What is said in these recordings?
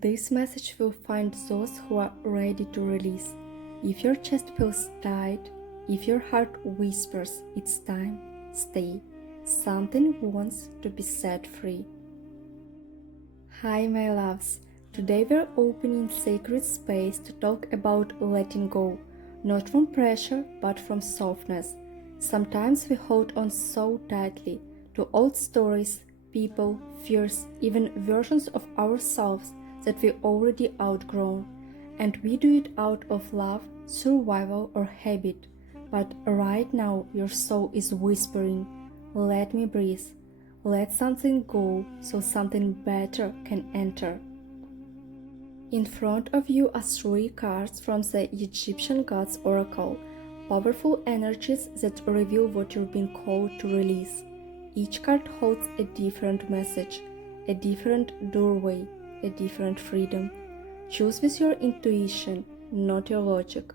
This message will find those who are ready to release. If your chest feels tight, if your heart whispers, it's time, stay. Something wants to be set free. Hi, my loves. Today we're opening sacred space to talk about letting go, not from pressure, but from softness. Sometimes we hold on so tightly to old stories, people, fears, even versions of ourselves that we already outgrown, and we do it out of love, survival, or habit. But right now, your soul is whispering, "Let me breathe. Let something go so something better can enter." In front of you are 3 cards from the Egyptian gods' oracle, powerful energies that reveal what you've been called to release. Each card holds a different message, a different doorway, a different freedom. Choose with your intuition, not your logic.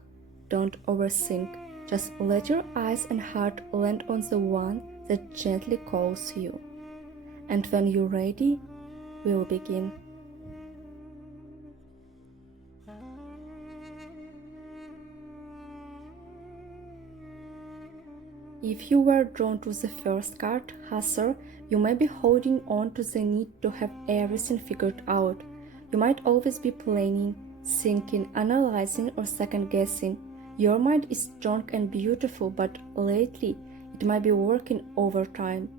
Don't overthink. Just let your eyes and heart land on the one that gently calls you. And when you're ready, we'll begin. If you were drawn to the first card, Husser, you might be holding on to the need to have everything figured out. You might always be planning, thinking, analyzing, or second-guessing. Your mind is strong and beautiful, but lately it might be working overtime.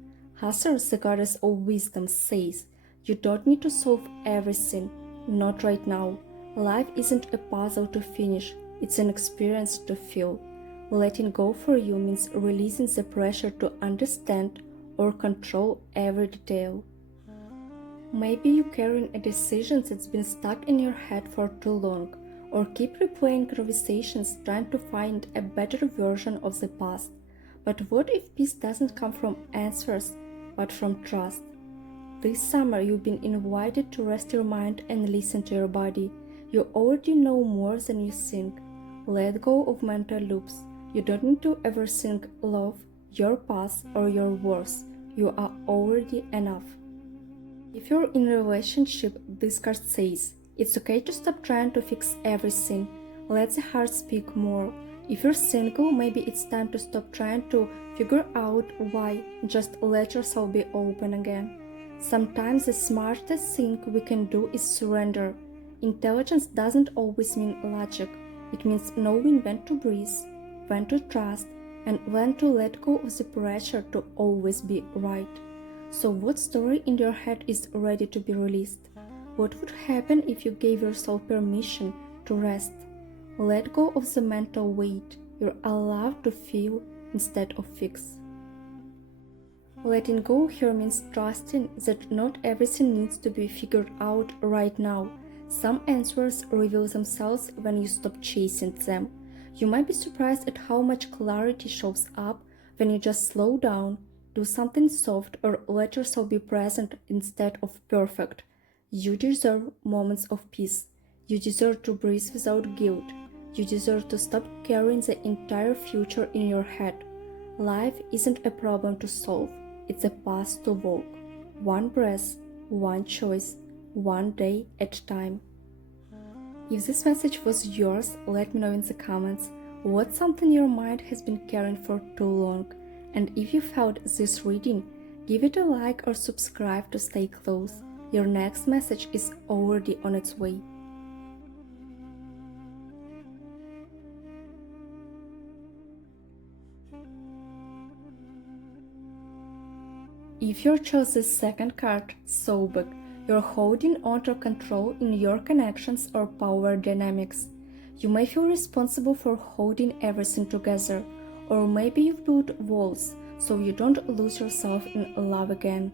Husser, the goddess of wisdom, says, you don't need to solve everything, not right now. Life isn't a puzzle to finish, it's an experience to feel. Letting go for you means releasing the pressure to understand or control every detail. Maybe you're carrying a decision that's been stuck in your head for too long, or keep replaying conversations trying to find a better version of the past. But what if peace doesn't come from answers, but from trust? This summer you've been invited to rest your mind and listen to your body. You already know more than you think. Let go of mental loops. You don't need to ever think love, your past, or your worth. You are already enough. If you're in a relationship, this card says, it's okay to stop trying to fix everything. Let the heart speak more. If you're single, maybe it's time to stop trying to figure out why. Just let yourself be open again. Sometimes the smartest thing we can do is surrender. Intelligence doesn't always mean logic. It means knowing when to breathe, when to trust, and when to let go of the pressure to always be right. So what story in your head is ready to be released? What would happen if you gave yourself permission to rest? Let go of the mental weight. You're allowed to feel instead of fix. Letting go here means trusting that not everything needs to be figured out right now. Some answers reveal themselves when you stop chasing them. You might be surprised at how much clarity shows up when you just slow down, do something soft, or let yourself be present instead of perfect. You deserve moments of peace. You deserve to breathe without guilt. You deserve to stop carrying the entire future in your head. Life isn't a problem to solve, it's a path to walk. One breath, one choice, one day at a time. If this message was yours, let me know in the comments what's something your mind has been carrying for too long. And if you found this reading, give it a like or subscribe to stay close. Your next message is already on its way. If you chose the second card, Sobek, you're holding on to control in your connections or power dynamics. You may feel responsible for holding everything together, or maybe you've built walls so you don't lose yourself in love again.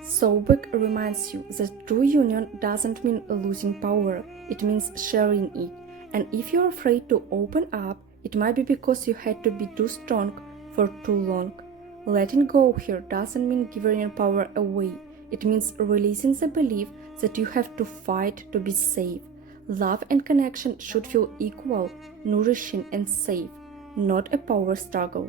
Sobek reminds you that true union doesn't mean losing power, it means sharing it. And if you're afraid to open up, it might be because you had to be too strong for too long. Letting go here doesn't mean giving your power away. It means releasing the belief that you have to fight to be safe. Love and connection should feel equal, nourishing, and safe, not a power struggle.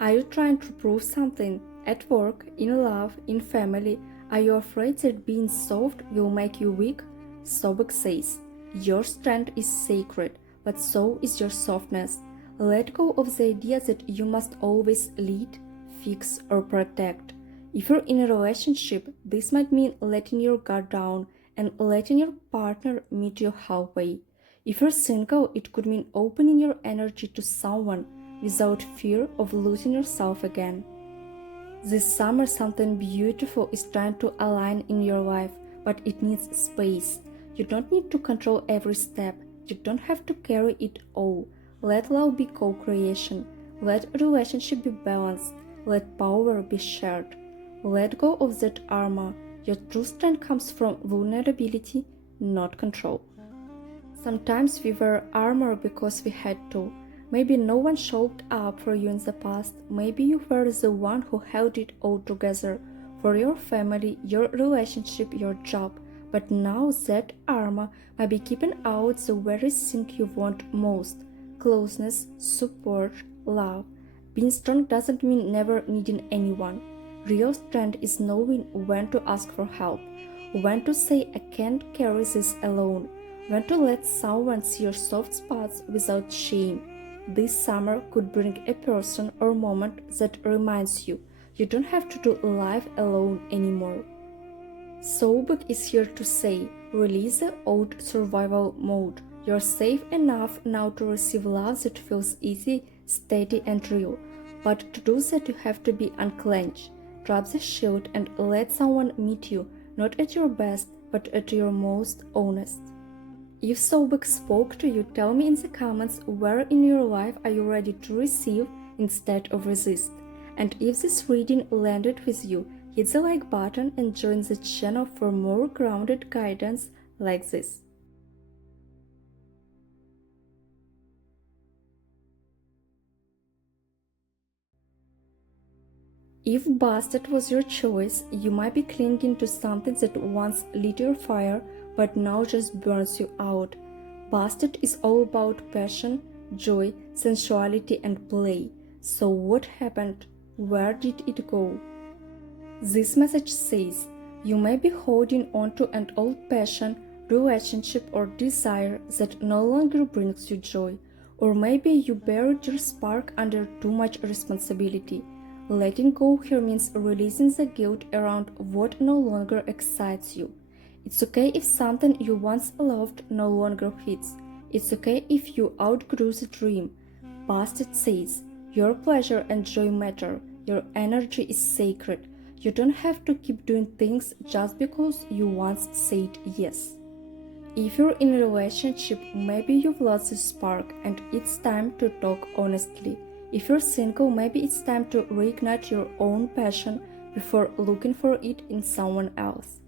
Are you trying to prove something? At work, in love, in family? Are you afraid that being soft will make you weak? Sobek says, your strength is sacred, but so is your softness. Let go of the idea that you must always lead, fix, or protect. If you're in a relationship, this might mean letting your guard down and letting your partner meet you halfway. If you're single, it could mean opening your energy to someone without fear of losing yourself again. This summer, something beautiful is trying to align in your life, but it needs space. You don't need to control every step. You don't have to carry it all. Let love be co-creation. Let a relationship be balanced. Let power be shared. Let go of that armor. Your true strength comes from vulnerability, not control. Sometimes we wear armor because we had to. Maybe no one showed up for you in the past. Maybe you were the one who held it all together for your family, your relationship, your job. But now that armor might be keeping out the very thing you want most: closeness, support, love. Being strong doesn't mean never needing anyone. Real strength is knowing when to ask for help, when to say I can't carry this alone, when to let someone see your soft spots without shame. This summer could bring a person or moment that reminds you you don't have to do life alone anymore. Sobek is here to say, release the old survival mode. You're safe enough now to receive love that feels easy, steady, and real. But to do that, you have to be unclenched. Drop the shield and let someone meet you, not at your best, but at your most honest. If Sobek spoke to you, tell me in the comments where in your life are you ready to receive instead of resist. And if this reading landed with you, hit the like button and join the channel for more grounded guidance like this. If Bastard was your choice, you might be clinging to something that once lit your fire but now just burns you out. Bastard is all about passion, joy, sensuality, and play. So what happened? Where did it go? This message says, you may be holding on to an old passion, relationship, or desire that no longer brings you joy. Or maybe you buried your spark under too much responsibility. Letting go here means releasing the guilt around what no longer excites you. It's okay if something you once loved no longer fits. It's okay if you outgrew the dream. Bastard says, your pleasure and joy matter. Your energy is sacred. You don't have to keep doing things just because you once said yes. If you're in a relationship, maybe you've lost the spark and it's time to talk honestly. If you're single, maybe it's time to reignite your own passion before looking for it in someone else.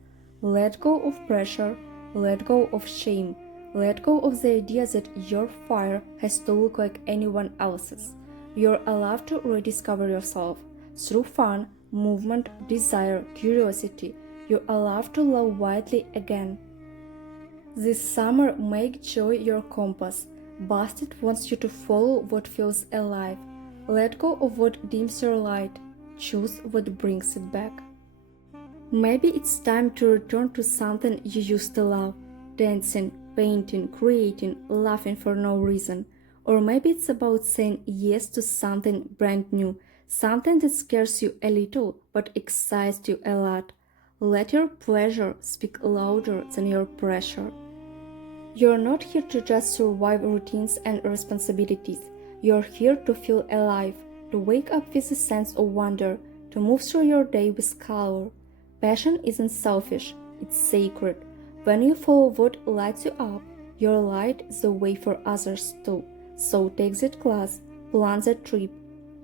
Let go of pressure, let go of shame, let go of the idea that your fire has to look like anyone else's. You're allowed to rediscover yourself through fun, movement, desire, curiosity. You're allowed to love widely again. This summer, make joy your compass. Bastard wants you to follow what feels alive. Let go of what dims your light. Choose what brings it back. Maybe it's time to return to something you used to love. Dancing, painting, creating, laughing for no reason. Or maybe it's about saying yes to something brand new. Something that scares you a little but excites you a lot. Let your pleasure speak louder than your pressure. You're not here to just survive routines and responsibilities. You're here to feel alive, to wake up with a sense of wonder, to move through your day with color. Passion isn't selfish, it's sacred. When you follow what lights you up, your light is a way for others too. So take that class, plan that trip,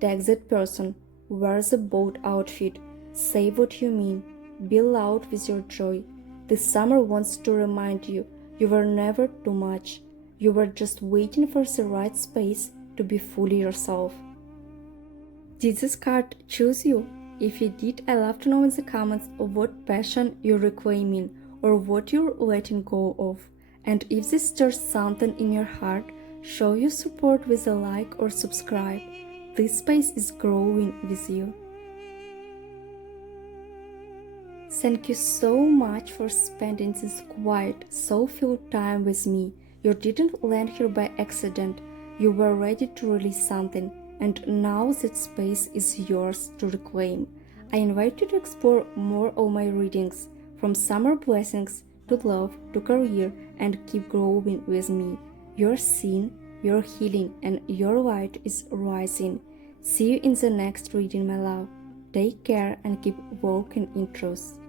text that person, wear the boat outfit, say what you mean, be loud with your joy. This summer wants to remind you, you were never too much. You were just waiting for the right space to be fully yourself. Did this card choose you? If it did, I'd love to know in the comments what passion you're reclaiming or what you're letting go of. And if this stirs something in your heart, show your support with a like or subscribe. This space is growing with you. Thank you so much for spending this quiet, soulful time with me. You didn't land here by accident. You were ready to release something, and now that space is yours to reclaim. I invite you to explore more of my readings, from summer blessings to love to career, and keep growing with me. You're seen, you're healing, and your light is rising. See you in the next reading, my love. Take care and keep walking in truth.